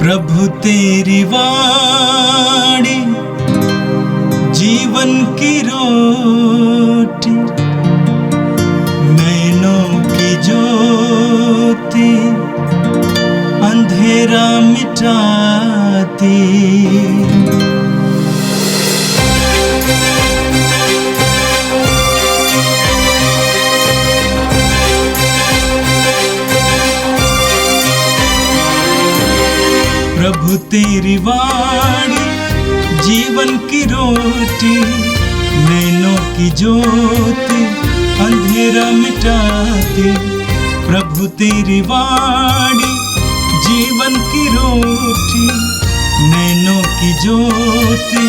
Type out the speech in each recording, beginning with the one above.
प्रभु तेरी वाणी जीवन की रोटी, नैनों की ज्योति अंधेरा मिटाती। प्रभु तेरी वाणी जीवन की रोटी, नैनों की ज्योति अंधेरा मिटाती। प्रभु तेरी वाणी जीवन की रोटी, नैनों की ज्योति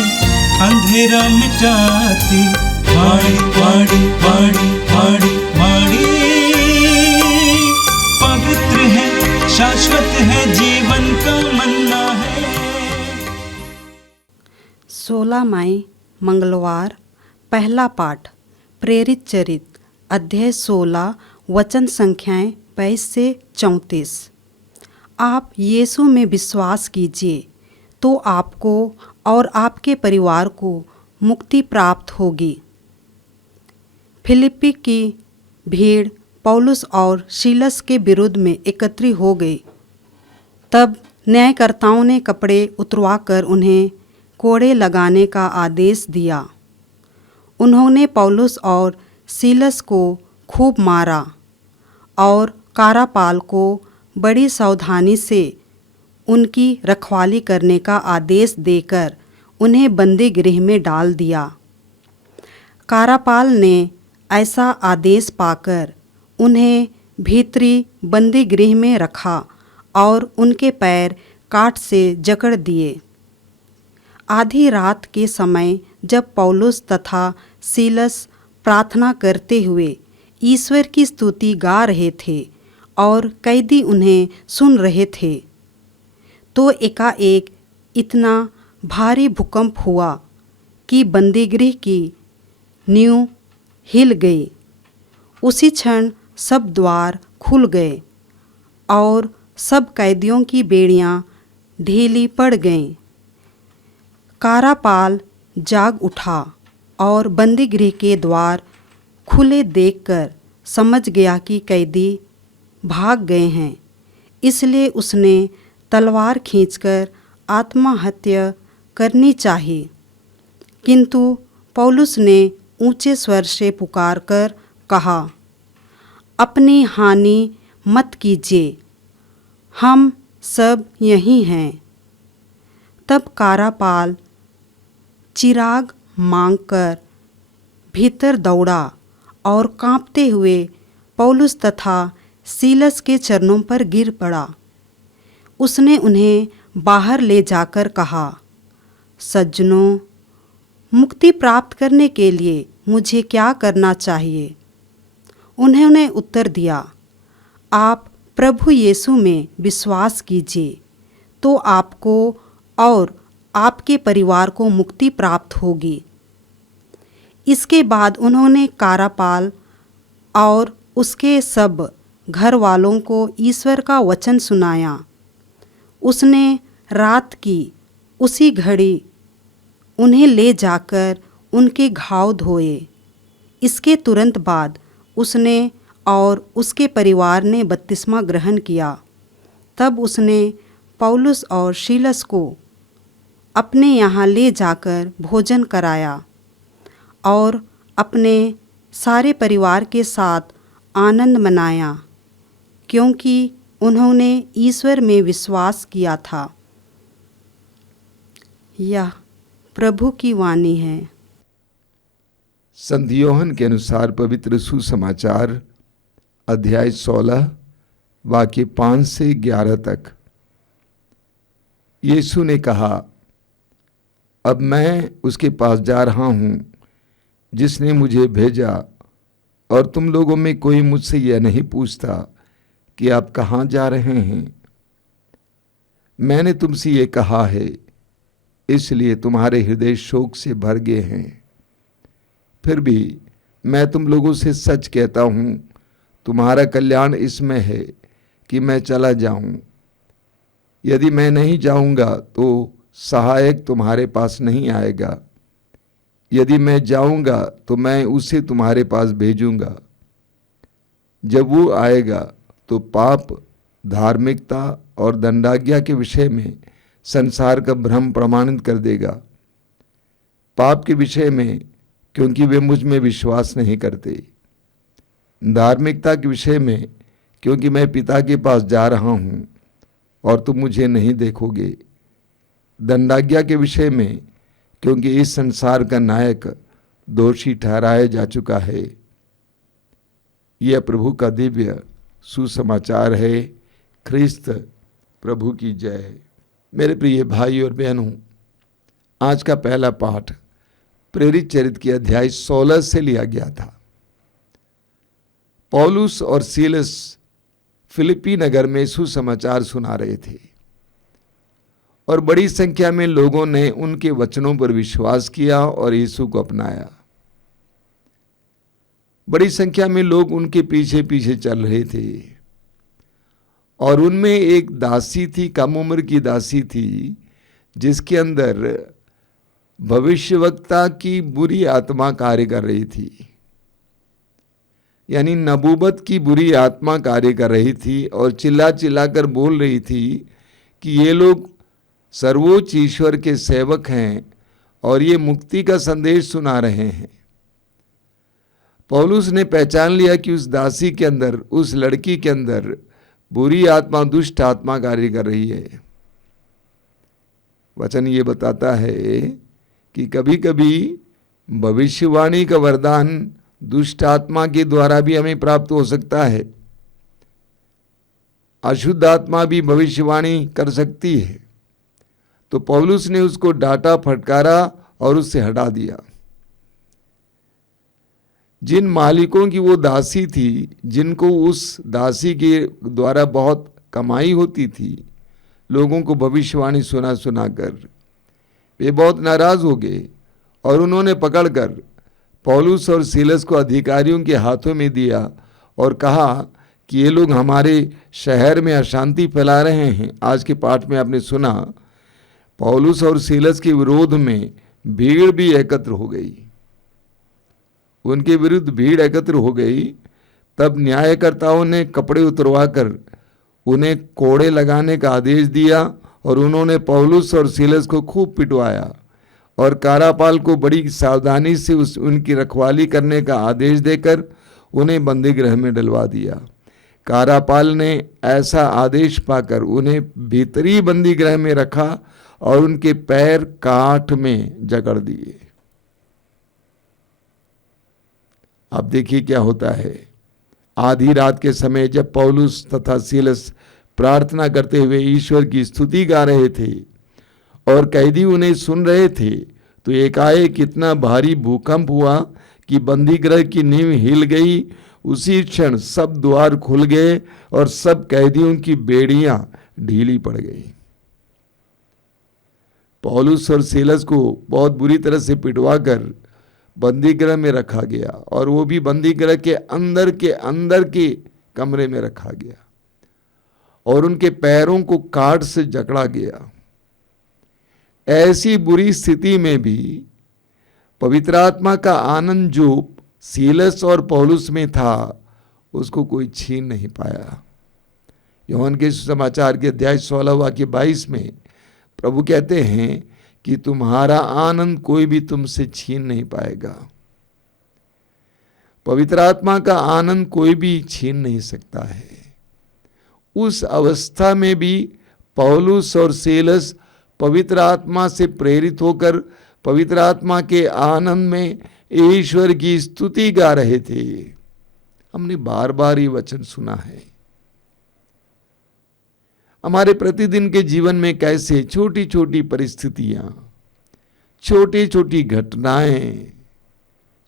अंधेरा मिटाती। वाणी वाणी वाणी वाणी वाणी पवित्र है, शाश्वत है, जीवन का मन्ना है। 16 मई मंगलवार। पहला पाठ प्रेरित चरित अध्याय 16 वचन संख्याएं 22 से 34। आप यीशु में विश्वास कीजिए तो आपको और आपके परिवार को मुक्ति प्राप्त होगी। फिलिप्पी की भीड़ पौलुस और सीलस के विरुद्ध में एकत्रित हो गई। तब न्यायकर्ताओं ने कपड़े उतरवाकर उन्हें कोड़े लगाने का आदेश दिया। उन्होंने पौलुस और सीलस को खूब मारा और कारापाल को बड़ी सावधानी से उनकी रखवाली करने का आदेश देकर उन्हें बंदी गृह में डाल दिया। कारापाल ने ऐसा आदेश पाकर उन्हें भीतरी बंदी गृह में रखा और उनके पैर काठ से जकड़ दिए। आधी रात के समय जब पौलुस तथा सीलस प्रार्थना करते हुए ईश्वर की स्तुति गा रहे थे और कैदी उन्हें सुन रहे थे, तो एकाएक इतना भारी भूकंप हुआ कि बंदीगृह की नींव हिल गई। उसी क्षण सब द्वार खुल गए और सब कैदियों की बेड़ियां ढीली पड़ गईं। कारापाल जाग उठा और बंदीगृह के द्वार खुले देखकर समझ गया कि कैदी भाग गए हैं। इसलिए उसने तलवार खींचकर आत्महत्या करनी चाहिए, किंतु पौलुस ने ऊंचे स्वर से पुकारकर कहा, अपनी हानि मत कीजिए, हम सब यहीं हैं। तब कारापाल चिराग मांगकर भीतर दौड़ा और कांपते हुए पौलुस तथा सीलस के चरणों पर गिर पड़ा। उसने उन्हें बाहर ले जाकर कहा, सज्जनों, मुक्ति प्राप्त करने के लिए मुझे क्या करना चाहिए? उन्होंने उत्तर दिया, आप प्रभु यीशु में विश्वास कीजिए तो आपको और आपके परिवार को मुक्ति प्राप्त होगी। इसके बाद उन्होंने कारापाल और उसके सब घर वालों को ईश्वर का वचन सुनाया। उसने रात की उसी घड़ी उन्हें ले जाकर उनके घाव धोए। इसके तुरंत बाद उसने और उसके परिवार ने बपतिस्मा ग्रहण किया। तब उसने पौलुस और सीलस को अपने यहाँ ले जाकर भोजन कराया और अपने सारे परिवार के साथ आनंद मनाया, क्योंकि उन्होंने ईश्वर में विश्वास किया था। यह प्रभु की वाणी है। संत योहन के अनुसार पवित्र सुसमाचार अध्याय 16 वाक्य 5 से 11 तक। यीशु ने कहा, अब मैं उसके पास जा रहा हूँ जिसने मुझे भेजा, और तुम लोगों में कोई मुझसे यह नहीं पूछता कि आप कहाँ जा रहे हैं। मैंने तुमसे ये कहा है, इसलिए तुम्हारे हृदय शोक से भर गए हैं। फिर भी मैं तुम लोगों से सच कहता हूँ, तुम्हारा कल्याण इसमें है कि मैं चला जाऊँ। यदि मैं नहीं जाऊंगा तो सहायक तुम्हारे पास नहीं आएगा, यदि मैं जाऊंगा तो मैं उसे तुम्हारे पास भेजूंगा। जब वो आएगा तो पाप, धार्मिकता और दंडाज्ञा के विषय में संसार का भ्रम प्रमाणित कर देगा। पाप के विषय में क्योंकि वे मुझ में विश्वास नहीं करते, धार्मिकता के विषय में क्योंकि मैं पिता के पास जा रहा हूँ और तुम मुझे नहीं देखोगे, दंडाज्ञा के विषय में क्योंकि इस संसार का नायक दोषी ठहराया जा चुका है। यह प्रभु का दिव्य सुसमाचार है। ख्रिस्त प्रभु की जय। मेरे प्रिय भाई और बहनों, आज का पहला पाठ प्रेरित चरित्र की अध्याय 16 से लिया गया था। पौलुस और सीलस फिलिप्पी नगर में सुसमाचार सुना रहे थे और बड़ी संख्या में लोगों ने उनके वचनों पर विश्वास किया और यीशु को अपनाया। बड़ी संख्या में लोग उनके पीछे पीछे चल रहे थे और उनमें एक दासी थी, कम उम्र की दासी थी, जिसके अंदर भविष्यवक्ता की बुरी आत्मा कार्य कर रही थी, यानी नबूवत की बुरी आत्मा कार्य कर रही थी और चिल्ला चिल्ला कर बोल रही थी कि ये लोग सर्वोच्च ईश्वर के सेवक हैं और ये मुक्ति का संदेश सुना रहे हैं। पौलुस ने पहचान लिया कि उस दासी के अंदर, उस लड़की के अंदर बुरी आत्मा, दुष्ट आत्मा कार्य कर रही है। वचन ये बताता है कि कभी कभी भविष्यवाणी का वरदान दुष्ट आत्मा के द्वारा भी हमें प्राप्त हो सकता है। अशुद्ध आत्मा भी भविष्यवाणी कर सकती है। तो पौलुस ने उसको डांटा, फटकारा और उससे हटा दिया। जिन मालिकों की वो दासी थी, जिनको उस दासी के द्वारा बहुत कमाई होती थी, लोगों को भविष्यवाणी सुना सुना कर वे बहुत नाराज हो गए और उन्होंने पकड़कर पौलुस और सीलस को अधिकारियों के हाथों में दिया और कहा कि ये लोग हमारे शहर में अशांति फैला रहे हैं। आज के पाठ में आपने सुना, पौलुस और सीलस के विरोध में भीड़ भी एकत्र हो गई, उनके विरुद्ध भीड़ एकत्र हो गई। तब न्यायकर्ताओं ने कपड़े उतरवाकर उन्हें कोड़े लगाने का आदेश दिया और उन्होंने पौलुस और सीलस को खूब पिटवाया और कारापाल को बड़ी सावधानी से उनकी रखवाली करने का आदेश देकर उन्हें बंदी गृह में डलवा दिया। कारापाल ने ऐसा आदेश पाकर उन्हें भीतरी बंदी गृह में रखा और उनके पैर काठ में जकड़ दिए। अब देखिए क्या होता है। आधी रात के समय जब पौलुस तथा सीलस प्रार्थना करते हुए ईश्वर की स्तुति गा रहे थे और कैदी उन्हें सुन रहे थे, तो एकाएक इतना भारी भूकंप हुआ कि बंदी गृह की नींव हिल गई। उसी क्षण सब द्वार खुल गए और सब कैदियों की बेड़ियां ढीली पड़ गई। पौलुस और सीलस को बहुत बुरी तरह से पिटवाकर बंदी गृह में रखा गया और वो भी बंदी गृह के अंदर के कमरे में रखा गया और उनके पैरों को काठ से जकड़ा गया। ऐसी बुरी स्थिति में भी पवित्र आत्मा का आनंद जो सीलस और पौलुस में था, उसको कोई छीन नहीं पाया। यूहन्ना के सुसमाचार के अध्याय 16 वाक्य 22 में प्रभु कहते हैं कि तुम्हारा आनंद कोई भी तुमसे छीन नहीं पाएगा। पवित्र आत्मा का आनंद कोई भी छीन नहीं सकता है। उस अवस्था में भी पौलुस और सीलस पवित्र आत्मा से प्रेरित होकर पवित्र आत्मा के आनंद में ईश्वर की स्तुति गा रहे थे। हमने बार बार ये वचन सुना है। हमारे प्रतिदिन के जीवन में कैसे छोटी छोटी परिस्थितियां, छोटी छोटी घटनाएं,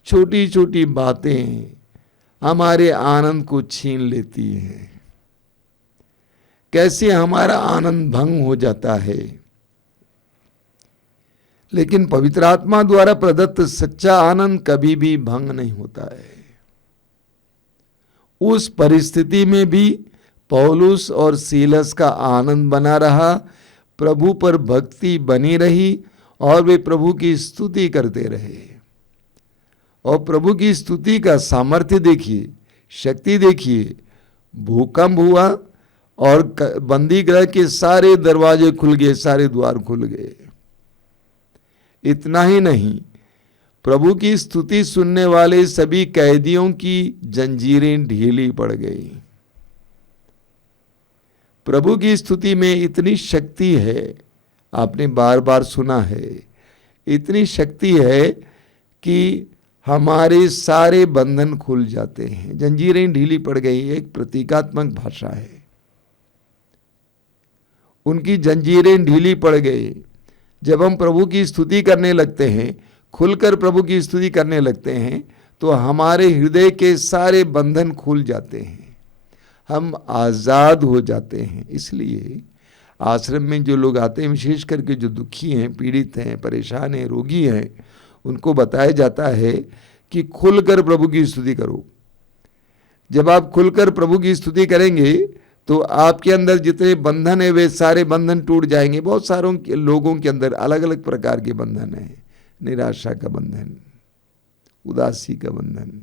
छोटी छोटी बातें हमारे आनंद को छीन लेती हैं। कैसे हमारा आनंद भंग हो जाता है। लेकिन पवित्र आत्मा द्वारा प्रदत्त सच्चा आनंद कभी भी भंग नहीं होता है। उस परिस्थिति में भी पौलुस और सीलस का आनंद बना रहा, प्रभु पर भक्ति बनी रही और वे प्रभु की स्तुति करते रहे। और प्रभु की स्तुति का सामर्थ्य देखिए, शक्ति देखिए। भूकंप हुआ और बंदी गृह के सारे दरवाजे खुल गए, सारे द्वार खुल गए। इतना ही नहीं, प्रभु की स्तुति सुनने वाले सभी कैदियों की जंजीरें ढीली पड़ गई। प्रभु की स्तुति में इतनी शक्ति है, आपने बार बार सुना है, इतनी शक्ति है कि हमारे सारे बंधन खुल जाते हैं, जंजीरें ढीली पड़ गई। एक प्रतीकात्मक भाषा है। उनकी जंजीरें ढीली पड़ गई। जब हम प्रभु की स्तुति करने लगते हैं, खुलकर प्रभु की स्तुति करने लगते हैं, तो हमारे हृदय के सारे बंधन खुल जाते हैं, हम आज़ाद हो जाते हैं। इसलिए आश्रम में जो लोग आते हैं, विशेष करके जो दुखी हैं, पीड़ित हैं, परेशान हैं, रोगी हैं, उनको बताया जाता है कि खुलकर प्रभु की स्तुति करो। जब आप खुलकर प्रभु की स्तुति करेंगे तो आपके अंदर जितने बंधन है वे सारे बंधन टूट जाएंगे। बहुत सारों लोगों के अंदर अलग अलग प्रकार के बंधन हैं। निराशा का बंधन, उदासी का बंधन,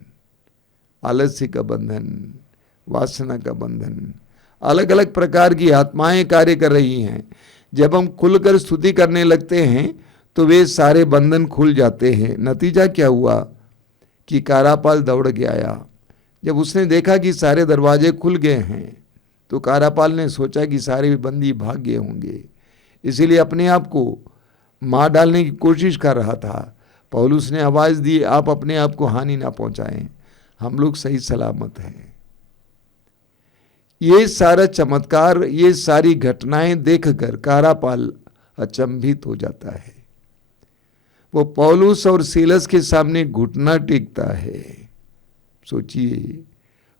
आलस्य का बंधन, वासना का बंधन, अलग अलग प्रकार की आत्माएं कार्य कर रही हैं। जब हम खुलकर स्तुति करने लगते हैं तो वे सारे बंधन खुल जाते हैं। नतीजा क्या हुआ कि कारापाल दौड़ के आया। जब उसने देखा कि सारे दरवाजे खुल गए हैं तो कारापाल ने सोचा कि सारे बंदी भाग गए होंगे, इसीलिए अपने आप को मार डालने की कोशिश कर रहा था। पौलुस ने आवाज़ दी, आप अपने आप को हानि ना पहुंचाएं, हम लोग सही सलामत हैं। ये सारा चमत्कार, ये सारी घटनाएं देखकर कारापाल अचंभित हो जाता है। वो पौलुस और सीलस के सामने घुटना टेकता है। सोचिए,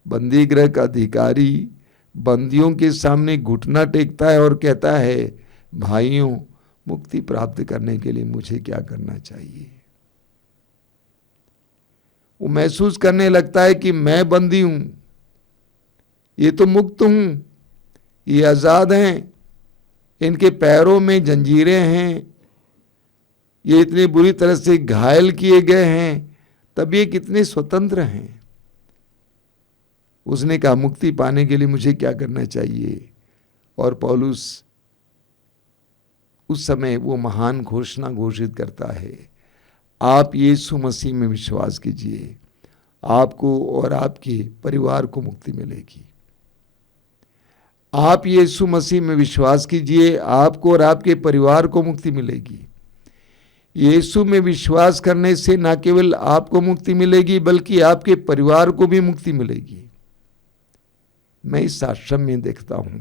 बंदी गृह का अधिकारी बंदियों के सामने घुटना टेकता है और कहता है, भाइयों, मुक्ति प्राप्त करने के लिए मुझे क्या करना चाहिए। वो महसूस करने लगता है कि मैं बंदी हूं, ये तो मुक्त हूं, ये आजाद हैं, इनके पैरों में जंजीरें हैं, ये इतनी बुरी तरह से घायल किए गए हैं, तब ये कितने स्वतंत्र हैं। उसने कहा, मुक्ति पाने के लिए मुझे क्या करना चाहिए। और पौलुस उस समय वो महान घोषणा घोषित करता है, आप यीशु मसीह में विश्वास कीजिए, आपको और आपके परिवार को मुक्ति मिलेगी। आप यीशु मसीह में विश्वास कीजिए, आपको और आपके परिवार को मुक्ति मिलेगी। यीशु में विश्वास करने से न केवल आपको मुक्ति मिलेगी बल्कि आपके परिवार को भी मुक्ति मिलेगी। मैं इस आश्रम में देखता हूं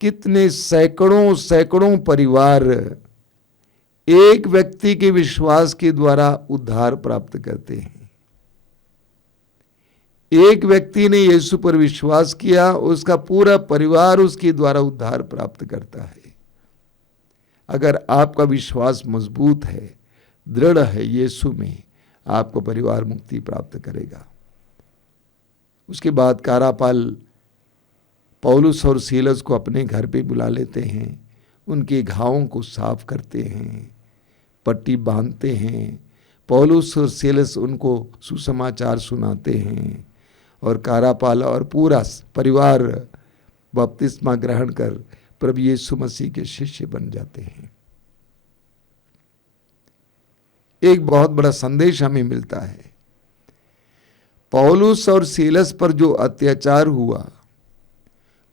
कितने सैकड़ों सैकड़ों परिवार एक व्यक्ति के विश्वास के द्वारा उद्धार प्राप्त करते हैं। एक व्यक्ति ने यीशु पर विश्वास किया, उसका पूरा परिवार उसके द्वारा उद्धार प्राप्त करता है। अगर आपका विश्वास मजबूत है, दृढ़ है यीशु में, आपका परिवार मुक्ति प्राप्त करेगा। उसके बाद कारापाल पौलुस और सीलस को अपने घर पे बुला लेते हैं, उनके घावों को साफ करते हैं, पट्टी बांधते हैं। पौलुस और सीलस उनको सुसमाचार सुनाते हैं और कारापाल और पूरा परिवार बपतिस्मा ग्रहण कर प्रभु यीशु मसीह के शिष्य बन जाते हैं। एक बहुत बड़ा संदेश हमें मिलता है। पौलुस और सीलस पर जो अत्याचार हुआ,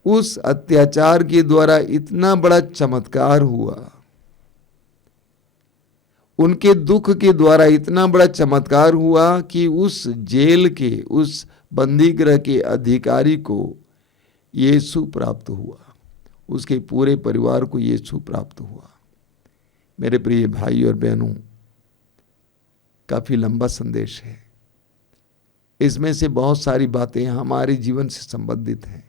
उस अत्याचार के द्वारा इतना बड़ा चमत्कार हुआ, उनके दुख के द्वारा इतना बड़ा चमत्कार हुआ कि उस जेल के, उस बंदी गृह के अधिकारी को यीशु प्राप्त हुआ, उसके पूरे परिवार को यीशु प्राप्त हुआ। मेरे प्रिय भाई और बहनों, काफी लंबा संदेश है, इसमें से बहुत सारी बातें हमारे जीवन से संबंधित हैं।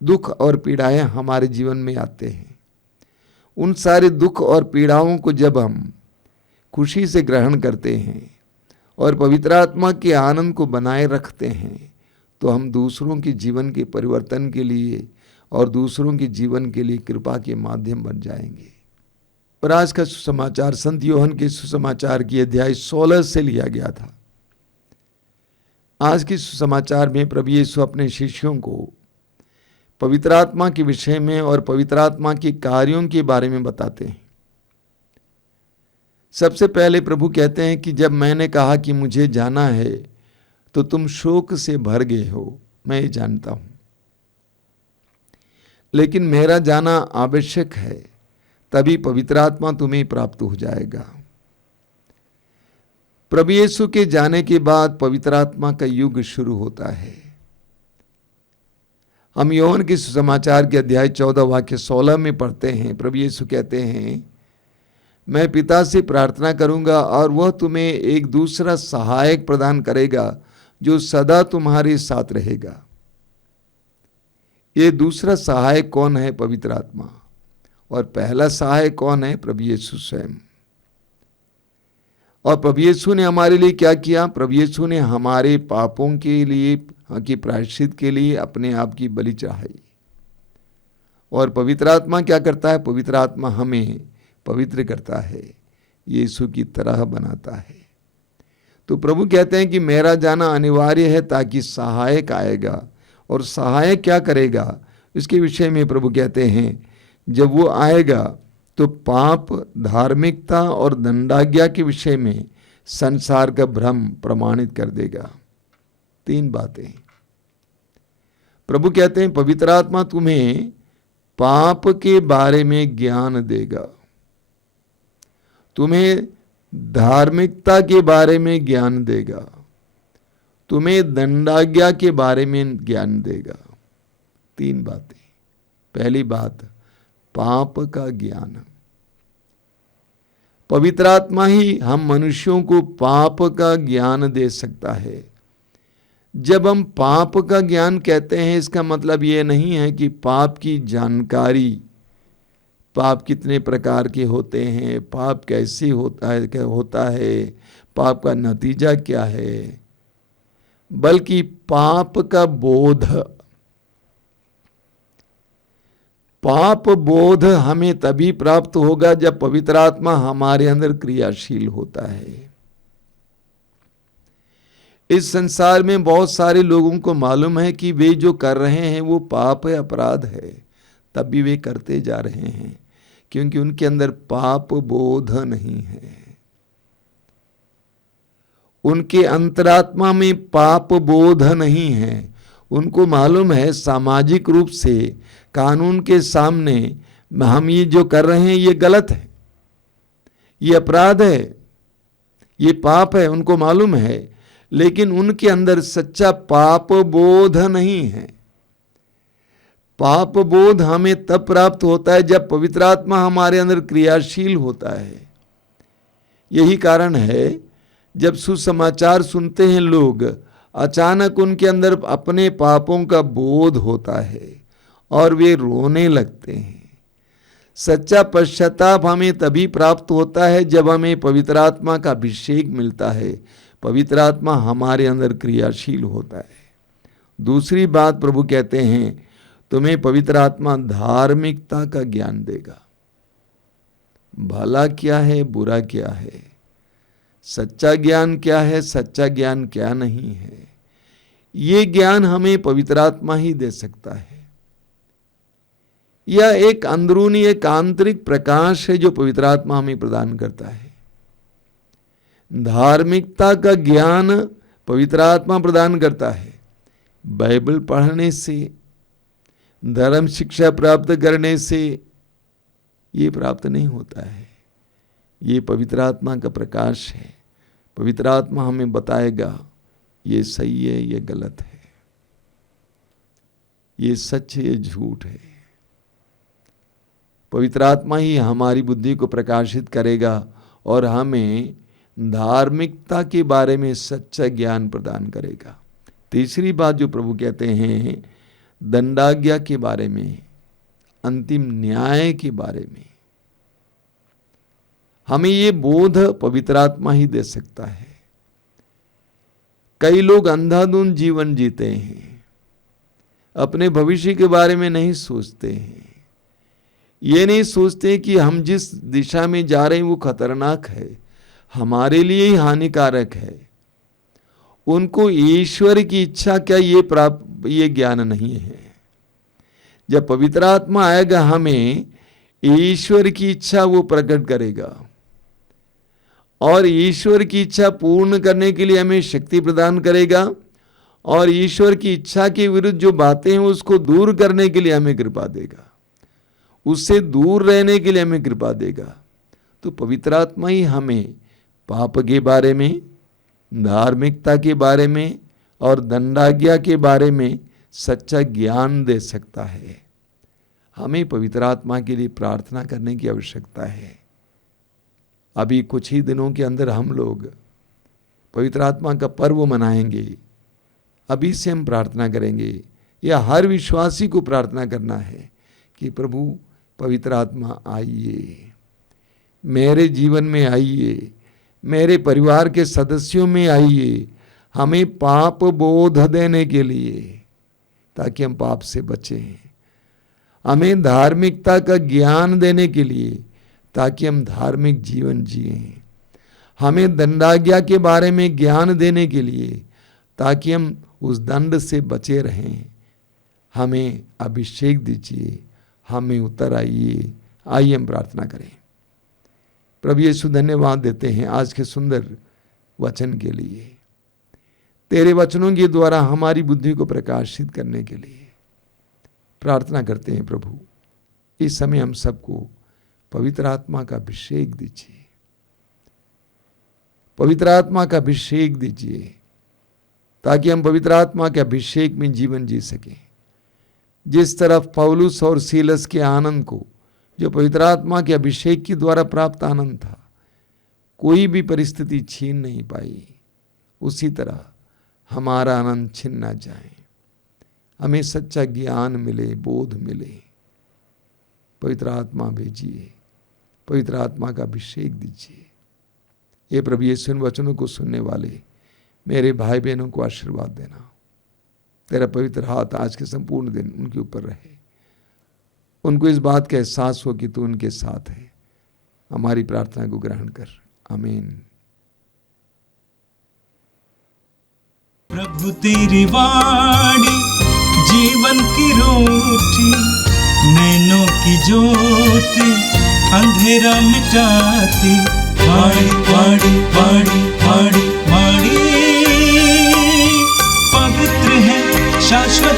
दुख और पीड़ाएं हमारे जीवन में आते हैं। उन सारे दुख और पीड़ाओं को जब हम खुशी से ग्रहण करते हैं और पवित्र आत्मा के आनंद को बनाए रखते हैं तो हम दूसरों के जीवन के परिवर्तन के लिए और दूसरों के जीवन के लिए कृपा के माध्यम बन जाएंगे। और आज का सुसमाचार संत योहन के सुसमाचार की अध्याय 16 से लिया गया था। आज के सुसमाचार में प्रभु यीशु अपने शिष्यों को पवित्र आत्मा के विषय में और पवित्र आत्मा के कार्यों के बारे में बताते हैं। सबसे पहले प्रभु कहते हैं कि जब मैंने कहा कि मुझे जाना है तो तुम शोक से भर गए हो, मैं ये जानता हूं, लेकिन मेरा जाना आवश्यक है, तभी पवित्र आत्मा तुम्हें प्राप्त हो जाएगा। प्रभु यीशु के जाने के बाद पवित्र आत्मा का युग शुरू होता है। हम योहन के सुसमाचार के अध्याय 14 वाक्य 16 में पढ़ते हैं, प्रभु यीशु कहते हैं, मैं पिता से प्रार्थना करूंगा और वह तुम्हें एक दूसरा सहायक प्रदान करेगा जो सदा तुम्हारे साथ रहेगा। ये दूसरा सहायक कौन है? पवित्र आत्मा। और पहला सहायक कौन है? प्रभु यीशु स्वयं। और प्रभु यीशु ने हमारे लिए क्या किया? प्रभु यीशु ने हमारे पापों के लिए की प्रायश्चित के लिए अपने आप की बलि चढ़ाई। और पवित्र आत्मा क्या करता है? पवित्र आत्मा हमें पवित्र करता है, यीशु की तरह बनाता है। तो प्रभु कहते हैं कि मेरा जाना अनिवार्य है ताकि सहायक आएगा। और सहायक क्या करेगा? इसके विषय में प्रभु कहते हैं, जब वो आएगा तो पाप, धार्मिकता और दंडाज्ञा के विषय में संसार का भ्रम प्रमाणित कर देगा। 3 बातें प्रभु कहते हैं, पवित्र आत्मा तुम्हें पाप के बारे में ज्ञान देगा, तुम्हें धार्मिकता के बारे में ज्ञान देगा, तुम्हें दंडाज्ञा के बारे में ज्ञान देगा। 3 बातें। पहली बात, पाप का ज्ञान। पवित्र आत्मा ही हम मनुष्यों को पाप का ज्ञान दे सकता है। जब हम पाप का ज्ञान कहते हैं, इसका मतलब यह नहीं है कि पाप की जानकारी, पाप कितने प्रकार के होते हैं, पाप कैसे होता है, पाप का नतीजा क्या है, बल्कि पाप का बोध। पाप बोध हमें तभी प्राप्त होगा जब पवित्र आत्मा हमारे अंदर क्रियाशील होता है। इस संसार में बहुत सारे लोगों को मालूम है कि वे जो कर रहे हैं वो पाप है, अपराध है, तब भी वे करते जा रहे हैं क्योंकि उनके अंदर पाप बोध नहीं है। उनके अंतरात्मा में पाप बोध नहीं है। उनको मालूम है सामाजिक रूप से, कानून के सामने हम ये जो कर रहे हैं ये गलत है, ये अपराध है, ये पाप है, उनको मालूम है, लेकिन उनके अंदर सच्चा पाप बोध नहीं है। पाप बोध हमें तब प्राप्त होता है जब पवित्र आत्मा हमारे अंदर क्रियाशील होता है। यही कारण है जब सुसमाचार सुनते हैं लोग, अचानक उनके अंदर अपने पापों का बोध होता है और वे रोने लगते हैं। सच्चा पश्चाताप हमें तभी प्राप्त होता है जब हमें पवित्र आत्मा का अभिषेक मिलता है, पवित्र आत्मा हमारे अंदर क्रियाशील होता है। दूसरी बात प्रभु कहते हैं, तुम्हें पवित्र आत्मा धार्मिकता का ज्ञान देगा। भला क्या है, बुरा क्या है, सच्चा ज्ञान क्या है, सच्चा ज्ञान क्या नहीं है, ये ज्ञान हमें पवित्र आत्मा ही दे सकता है। यह एक अंदरूनी, एक आंतरिक प्रकाश है जो पवित्र आत्मा हमें प्रदान करता है। धार्मिकता का ज्ञान पवित्र आत्मा प्रदान करता है। बाइबल पढ़ने से, धर्म शिक्षा प्राप्त करने से ये प्राप्त नहीं होता है। ये पवित्र आत्मा का प्रकाश है। पवित्र आत्मा हमें बताएगा ये सही है, ये गलत है, ये सच है, ये झूठ है। पवित्र आत्मा ही हमारी बुद्धि को प्रकाशित करेगा और हमें धार्मिकता के बारे में सच्चा ज्ञान प्रदान करेगा। तीसरी बात जो प्रभु कहते हैं, दंडाज्ञा के बारे में, अंतिम न्याय के बारे में हमें ये बोध पवित्र आत्मा ही दे सकता है। कई लोग अंधाधुंध जीवन जीते हैं, अपने भविष्य के बारे में नहीं सोचते हैं। ये नहीं सोचते कि हम जिस दिशा में जा रहे हैं वो खतरनाक है, हमारे लिए ही हानिकारक है। उनको ईश्वर की इच्छा क्या ये ज्ञान नहीं है। जब पवित्र आत्मा आएगा हमें ईश्वर की इच्छा वो प्रकट करेगा और ईश्वर की इच्छा पूर्ण करने के लिए हमें शक्ति प्रदान करेगा और ईश्वर की इच्छा के विरुद्ध जो बातें हैं उसको दूर करने के लिए हमें कृपा देगा, उससे दूर रहने के लिए हमें कृपा देगा। तो पवित्र आत्मा ही हमें पाप के बारे में, धार्मिकता के बारे में और दंडाज्ञा के बारे में सच्चा ज्ञान दे सकता है। हमें पवित्र आत्मा के लिए प्रार्थना करने की आवश्यकता है। अभी कुछ ही दिनों के अंदर हम लोग पवित्र आत्मा का पर्व मनाएंगे। अभी से हम प्रार्थना करेंगे, या हर विश्वासी को प्रार्थना करना है कि प्रभु पवित्र आत्मा आइए, मेरे जीवन में आइए, मेरे परिवार के सदस्यों में आइए, हमें पाप बोध देने के लिए ताकि हम पाप से बचें, हमें धार्मिकता का ज्ञान देने के लिए ताकि हम धार्मिक जीवन जिएं, हमें दंडाज्ञा के बारे में ज्ञान देने के लिए ताकि हम उस दंड से बचे रहें। हमें अभिषेक दीजिए, हमें उतर आइए। आइए हम प्रार्थना करें। प्रभु यीशु धन्यवाद देते हैं आज के सुंदर वचन के लिए, तेरे वचनों के द्वारा हमारी बुद्धि को प्रकाशित करने के लिए प्रार्थना करते हैं। प्रभु इस समय हम सबको पवित्र आत्मा का अभिषेक दीजिए, पवित्र आत्मा का अभिषेक दीजिए ताकि हम पवित्र आत्मा के अभिषेक में जीवन जी सकें। जिस तरफ पौलुस और सीलस के आनंद को, जो पवित्र आत्मा के अभिषेक के द्वारा प्राप्त आनंद था, कोई भी परिस्थिति छीन नहीं पाई, उसी तरह हमारा आनंद छिन ना जाए। हमें सच्चा ज्ञान मिले, बोध मिले। पवित्र आत्मा भेजिए, पवित्र आत्मा का अभिषेक दीजिए। ये प्रभु यीशु इन वचनों को सुनने वाले मेरे भाई बहनों को आशीर्वाद देना। तेरा पवित्र हाथ आज के संपूर्ण दिन उनके ऊपर रहे, उनको इस बात का एहसास हो कि तू उनके साथ है। हमारी प्रार्थना को ग्रहण कर, आमीन। प्रभु तेरी वाणी जीवन की रोटी, नैनों की ज्योति अंधेरा मिटाती। वाणी वाणी वाणी वाणी वाणी पवित्र है, शाश्वत